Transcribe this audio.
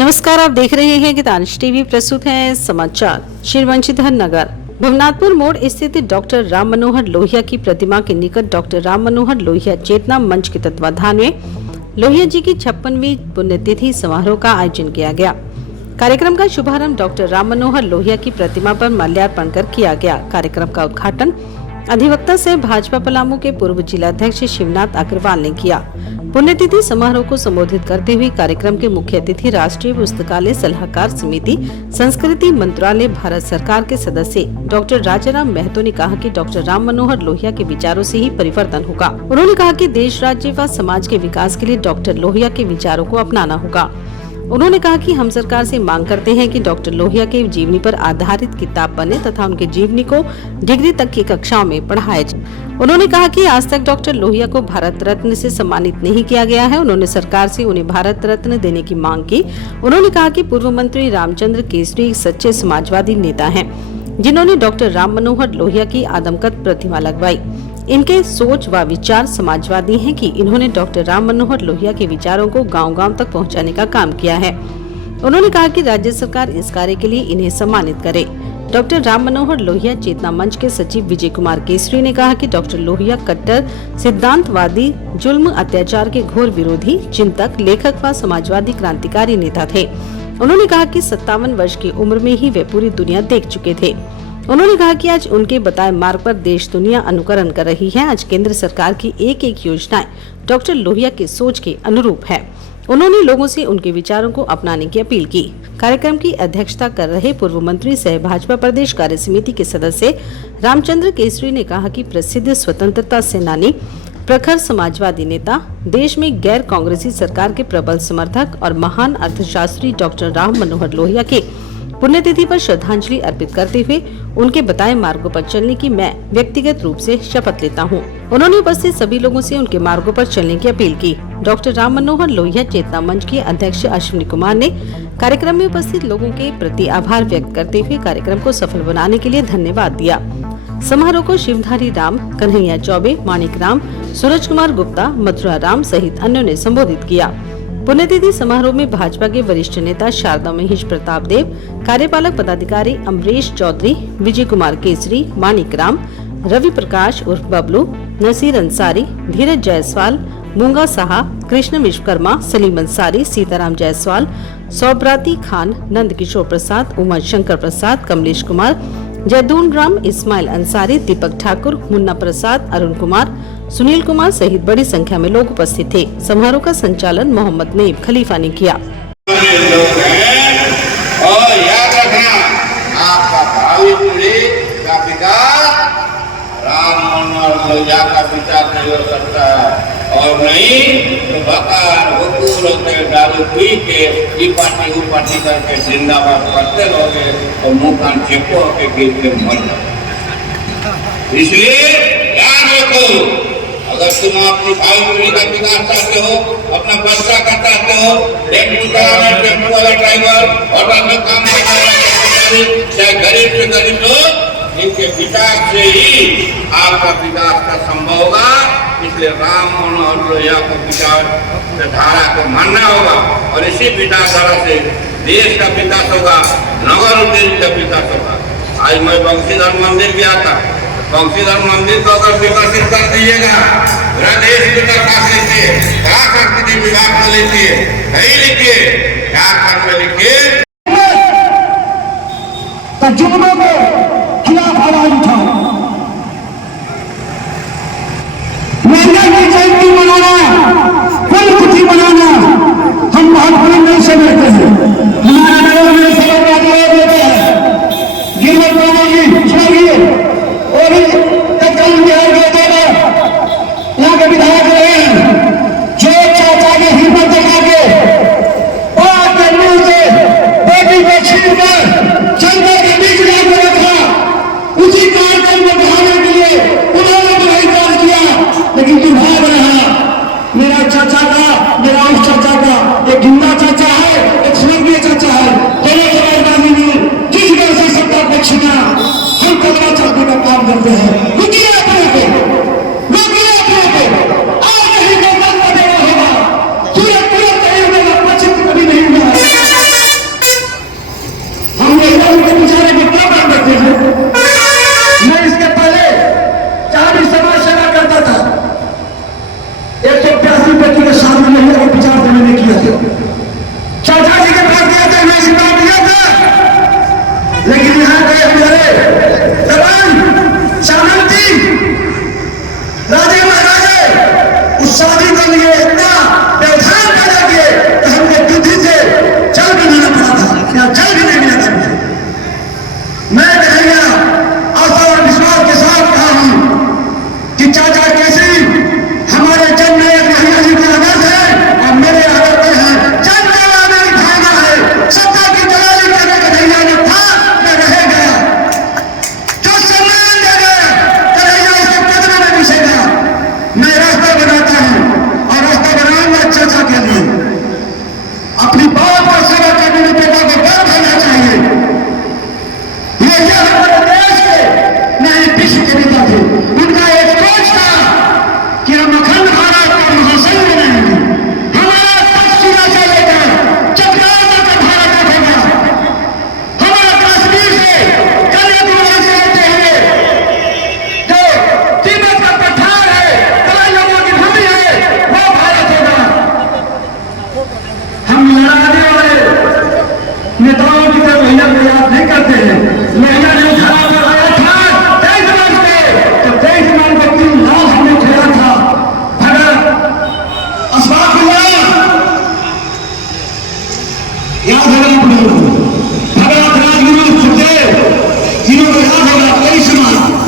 नमस्कार, आप देख रहे हैं गीतांश टीवी। प्रस्तुत है समाचार। श्री वंशीधर नगर भवनाथपुर मोड़ स्थित डॉक्टर राम मनोहर लोहिया की प्रतिमा के निकट डॉक्टर राम मनोहर लोहिया चेतना मंच के तत्वाधान में लोहिया जी की 56वीं पुण्यतिथि समारोह का आयोजन किया गया। कार्यक्रम का शुभारंभ डॉक्टर राम मनोहर लोहिया की प्रतिमा पर माल्यार्पण कर किया गया। कार्यक्रम का उद्घाटन अधिवक्ता से भाजपा पलामू के पूर्व जिलाध्यक्ष शिवनाथ अग्रवाल ने किया। पुण्यतिथि समारोह को संबोधित करते हुए कार्यक्रम के मुख्य अतिथि राष्ट्रीय पुस्तकालय सलाहकार समिति, संस्कृति मंत्रालय, भारत सरकार के सदस्य डॉक्टर राजाराम महतो ने कहा कि डॉक्टर राम मनोहर लोहिया के विचारों से ही परिवर्तन होगा। उन्होंने कहा कि देश, राज्य व समाज के विकास के लिए डॉक्टर लोहिया के विचारों को अपनाना होगा। उन्होंने कहा कि हम सरकार से मांग करते हैं कि डॉक्टर लोहिया के जीवनी पर आधारित किताब बने तथा उनके जीवनी को डिग्री तक की कक्षाओं में पढ़ाया जाए। उन्होंने कहा कि आज तक डॉक्टर लोहिया को भारत रत्न से सम्मानित नहीं किया गया है। उन्होंने सरकार से उन्हें भारत रत्न देने की मांग की। उन्होंने कहा कि पूर्व मंत्री रामचंद्र केसरी एक सच्चे समाजवादी नेता हैं, जिन्होंने डॉक्टर राम मनोहर लोहिया की आदमकद प्रतिमा लगवाई। इनके सोच व विचार समाजवादी हैं कि इन्होंने डॉक्टर राम मनोहर लोहिया के विचारों को गांव-गांव तक पहुंचाने का काम किया है। उन्होंने कहा कि राज्य सरकार इस कार्य के लिए इन्हें सम्मानित करे। डॉक्टर राम मनोहर लोहिया चेतना मंच के सचिव विजय कुमार केसरी ने कहा कि डॉक्टर लोहिया कट्टर सिद्धांतवादी, जुल्म अत्याचार के घोर विरोधी, चिंतक, लेखक व समाजवादी क्रांतिकारी नेता थे। उन्होंने कहा कि 57 वर्ष की उम्र में ही वे पूरी दुनिया देख चुके थे। उन्होंने कहा कि आज उनके बताए मार्ग पर देश दुनिया अनुकरण कर रही है। आज केंद्र सरकार की एक एक योजनाएं डॉक्टर लोहिया की सोच के अनुरूप है। उन्होंने लोगों से उनके विचारों को अपनाने की अपील की। कार्यक्रम की अध्यक्षता कर रहे पूर्व मंत्री सह भाजपा प्रदेश कार्य समिति के सदस्य रामचंद्र केसरी ने कहा कि प्रसिद्ध स्वतंत्रता सेनानी, प्रखर समाजवादी नेता, देश में गैर कांग्रेसी सरकार के प्रबल समर्थक और महान अर्थशास्त्री डॉक्टर राम मनोहर लोहिया के पुण्यतिथि पर श्रद्धांजलि अर्पित करते हुए उनके बताए मार्गों पर चलने की मैं व्यक्तिगत रूप से शपथ लेता हूं। उन्होंने उपस्थित सभी लोगों से उनके मार्गों पर चलने की अपील की। डॉक्टर राम मनोहर लोहिया चेतना मंच के अध्यक्ष अश्विनी कुमार ने कार्यक्रम में उपस्थित लोगों के प्रति आभार व्यक्त करते हुए कार्यक्रम को सफल बनाने के लिए धन्यवाद दिया। समारोह को शिवधारी राम, कन्हैया चौबे, माणिक राम, सूरज कुमार गुप्ता, मथुरा राम सहित अन्यों ने संबोधित किया। पुण्यतिथि समारोह में भाजपा के वरिष्ठ नेता शारदा महेश प्रताप देव, कार्यपालक पदाधिकारी अमरीश चौधरी, विजय कुमार केसरी, माणिक राम, रवि प्रकाश उर्फ बबलू, नसीर अंसारी, धीरज जायसवाल, मूंगा साहा, कृष्ण विश्वकर्मा, सलीम अंसारी, सीताराम जायसवाल, सौब्राती खान, नंद किशोर प्रसाद, उमा शंकर प्रसाद, कमलेश कुमार, जैदून राम, इस्माइल अंसारी, दीपक ठाकुर, मुन्ना प्रसाद, अरुण कुमार, सुनील कुमार सहित बड़ी संख्या में लोग उपस्थित थे। समारोह का संचालन मोहम्मद नईब खलीफा ने किया। और याद रखना, आपका भावी पीढ़ी का विकास राम मनोहर लोहिया का विचार नहीं हो सकता है। और नहीं तो बकार हुकूर होते दारू पी के ई पार्टी वो पार्टी करके जिंदाबाद करते रहोगे और मुंह कान चेपो होके गिर के मर जाओ। इसलिए याद रखो, अगर तुम अपनी भावी पीढ़ी का विकास चाहते हो, अपना बच्चा का चाहते हो, टेम्पू वाला ड्राइवर, होटल में काम करने वाला कर्मचारी, चाहे गरीब से गरीब लोग, इनके विकास से ही आपका विकास का संभव होगा। इसलिए राम मनोहर लोहिया को विचार धारा को मानना होगा और इसी विचारधारा से देश का विकास होगा, नगर उद्योग का विकास होगा। आज मैं बंशीधर मंदिर गया था। बंशीधर मंदिर को अगर विकसित कर दीजिएगा, पूरा देश विकास लेती है, क्या संस्कृति विभाग में लेती है, नहीं लिखिए, झारखंड में लिखिए। जुर्मों के खिलाफ आवाज उठाओ। महंगाई की जयंती मनाना, पुण्यतिथि मनाना हम बहुत बड़ी नहीं समझते हैं। हमारे नगर में समाजवादी लोग होते हैं, गिरवट पानी चाहिए और तत्काल बिहार के द्वारा यहाँ के विधायक रहे हैं, जो चाचा के हिम्मत दिखा के और करने से बेटी को छीन कर जनता के बीच लाकर रखा, उसी कार्यक्रम में बढ़ाने के लिए उन्होंने बड़ा कार्य किया। लेकिन दुर्भाग्य रहा, मेरा चाचा का, मेरा उस चाचा का एक गुंडा चाचा याद होगा आप लोगों को भगवत राजगुरु सुखदेव, जिन्होंने याद होगा कई समाज